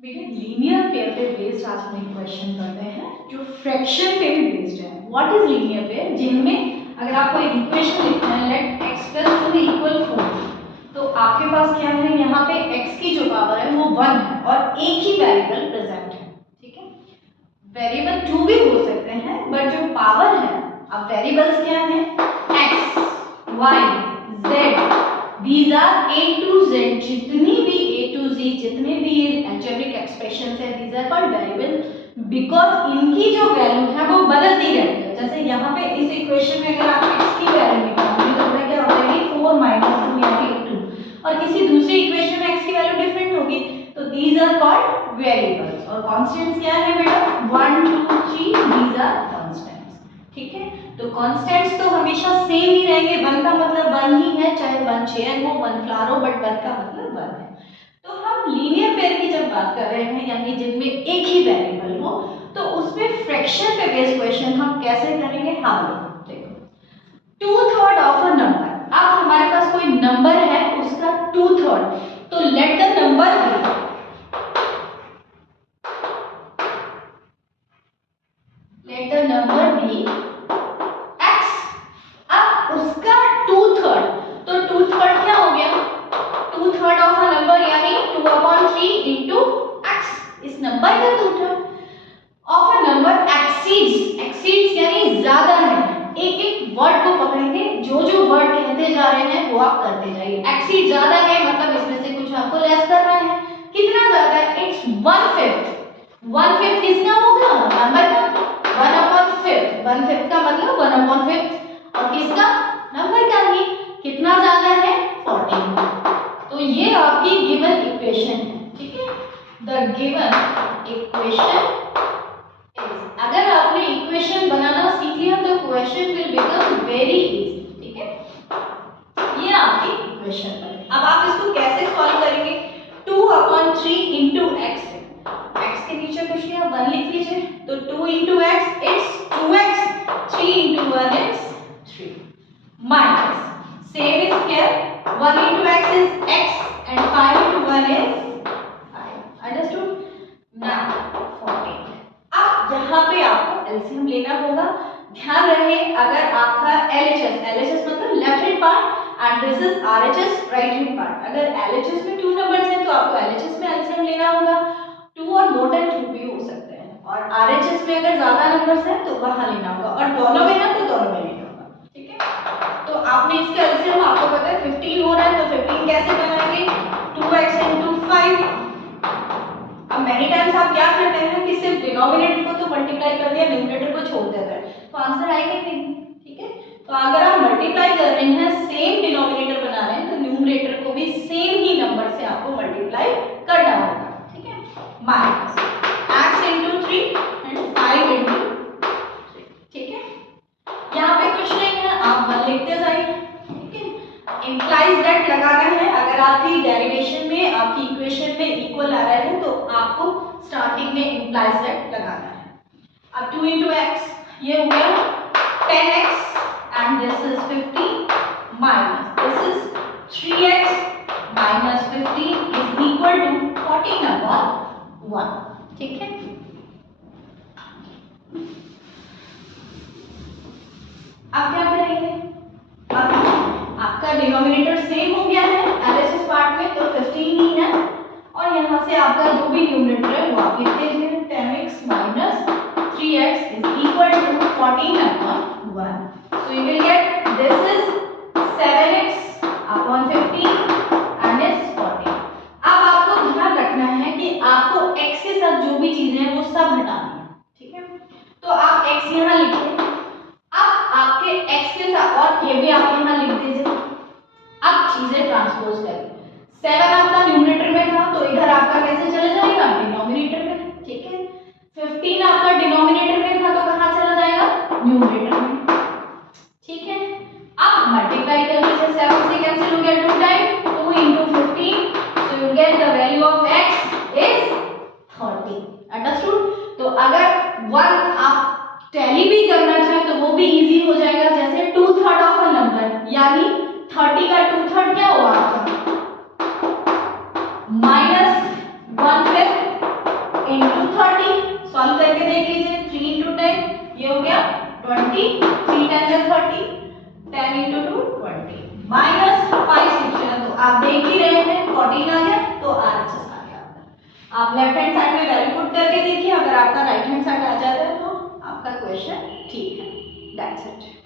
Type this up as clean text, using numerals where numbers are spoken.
बेटे linear pair पे based आज हम एक क्वेश्चन करते हैं जो फ्रैक्शन पे भी बेस्ड है। What is linear pair? जिनमें अगर आपको एक इक्वेशन लिखना है लेट x + 2 = 4, तो आपके पास क्या है, यहाँ पे x की जो पावर है वो 1 है और एक ही वेरिएबल प्रेजेंट है। ठीक है, वेरिएबल 2 भी हो सकते हैं बट जो पावर है, अब वेरिएबल्स क्या है, x y z, these are a to z, जितनी भी a to z जितने भी अलजेब्रिक एक्सप्रेशंस है, these are called variable because इनकी जो वैल्यू है वो बदलती रहती है। जैसे यहाँ पे इस इक्वेशन में अगर आप x की वैल्यू निकालोगे तो हमें क्या हो जाएगी 4 - 2 यानी 2, और किसी दूसरी इक्वेशन में x की वैल्यू डिफरेंट होगी, तो these are called वेरिएबल्स। और कांस्टेंट्स क्या है बेटा, 1 2 3, these are कांस्टेंट्स। ठीक है, तो कांस्टेंट्स तो हमेशा सेम ही रहेंगे, 1 का मतलब 1 ही है, चाहे 1 चेयर हो 1 फ्लावर हो, बट 1 का मतलब 1 है। तो हम लीनियर पेयर की जब बात कर रहे हैं यानी जिनमें एक ही वेरिएबल हो, तो उसमें फ्रैक्शन पे बेस्ड क्वेश्चन हम कैसे करेंगे, हम लोग देखो 2/3 ऑफ अ नंबर। अब हमारे पास कोई नंबर है उसका 2/3, तो let the number B, let the number B x। अब उसका 2/3, तो 2/3 क्या हो गया, 2/3 ऑफ अ नंबर यानी 2/3 into x, इस नंबर का 2/3 of a number exceeds, exceeds यानी ज्यादा है। एक एक वर्ड को पकड़ेंगे, जो जो वर्ड कहते जा रहे हैं वो आप करते जाइए। एक्सीड ज्यादा है मतलब इसमें से कुछ आपको लेस करना है। कितना ज्यादा है, इट्स 1/5। 1/5 किसका होगा, नंबर का 1/5, 1/5 का मतलब 1/5, और किसका, नंबर का ही। कितना ज्यादा है, 14। तो ये आपकी गिवन इक्वेशन है। ठीक है, द गिवन इक्वेशन, अगर आपने इक्वेशन बनाना सीख लिया तो question will become very easy. ठीक है, ये आपकी इक्वेशन बनी। अब आप इसको कैसे सॉल्व करेंगे, 2/3 into x है, x के नीचे कुछ नहीं, 1 लिख लीजिए, तो 2 into x it's 2x, 3 into 1 is 3, minus same is here, 1 into x is x and 5 into 1 is 5, understood? now 14। अब यहाँ पे आपको एलसीएम लेना होगा। ध्यान रहे अगर आपका LHS, LHS मतलब left hand part and this is RHS right hand part, अगर LHS में 2 नंबर्स हैं तो आपको LHS में एलसीएम लेना होगा। 2 और मोर देन 2 भी हो सकते हैं, और RHS में अगर ज्यादा नंबर्स हैं तो वहां लेना होगा, और दोनों में है तो दोनों में लेना होगा। ठीक है, तो आपने इसका एलसीएम आपको पता है 15 हो रहा है, तो 15 कैसे बनाएंगे, 2x into 5। अब मेनी टाइम्स आप क्या करते हैं कि सिर्फ डिनोमिनेटर को तो मल्टीप्लाई कर दिया, न्यूमरेटर को छोड़ देते हैं, तो आंसर आएगा नहीं। ठीक है, तो अगर आप मल्टीप्लाई कर रहे हैं, सेम डिनोमिनेटर बना रहे हैं, तो न्यूमरेटर को भी सेम ही नंबर से आपको मल्टीप्लाई करना होगा। ठीक है, minus x into 3 and 5 into 3। ठीक है, यहाँ पे कुछ नहीं है, आप 1 लिखते जाइए। ठीक है, implies that लगाना है, अगर आपकी डेरिवेशन में आपकी इक्वेशन में इक्वल आ रहा है तो आपको स्टार्टिंग में implies that लगाना है। अब 2 into x ये हो गया 10x and this is 50 minus this is 3x minus 50 is equal to 14/1। ठीक है, अब क्या करेंगे, आपका डिनोमिनेटर सेम हो गया है एलएचएस पार्ट में, तो 15 ही है, और यहाँ से आपका जो भी न्यूमरेटर है वो आप लिख दीजिए, 10x minus 3x is equal to 14/1। So you will get this is 7x/15 and is 14। अब आपको ध्यान रखना है कि आपको x के साथ जो भी चीजें हैं वो सब हटानी है। ठीक है, तो आप x यहाँ लिखिए, अब आपके x के साथ, और ये भी आप यहाँ लिख दीजिए। अब चीजें ट्रांसपोज करें, 7 आपका न्यूमरेटर में था तो इधर आपका कैसे चला जाएगा, डिनोमिनेटर में। ठीक है, 15 आपका डिनोमिनेटर में था तो कहाँ चला जाएगा, न्यूमरेटर में। ठीक है, अब मल्टीप्लाई कर लीजिए, 7 से कैंसिल हो गया 2 time, 2 into 15, so you get the value of x is 30। Understood? तो अगर 1 आप टैली भी करना चाहें तो वो भी इजी हो जाएगा, जैसे 2/3 ऑफ अ नंबर यानी 30 का 2/3 क्या हुआ आपका ये हो गया 20, 3 10 या 30, 10 into 2 20 माइनस 5 6 तो आप देख ही रहे हैं 14 आ गया, तो RHS आ गया आपका। आप लेफ्ट हैंड साइड में वैल्यू पुट करके देखिए, अगर आपका राइट हैंड साइड आ जाता है तो आपका क्वेश्चन ठीक है। That's it.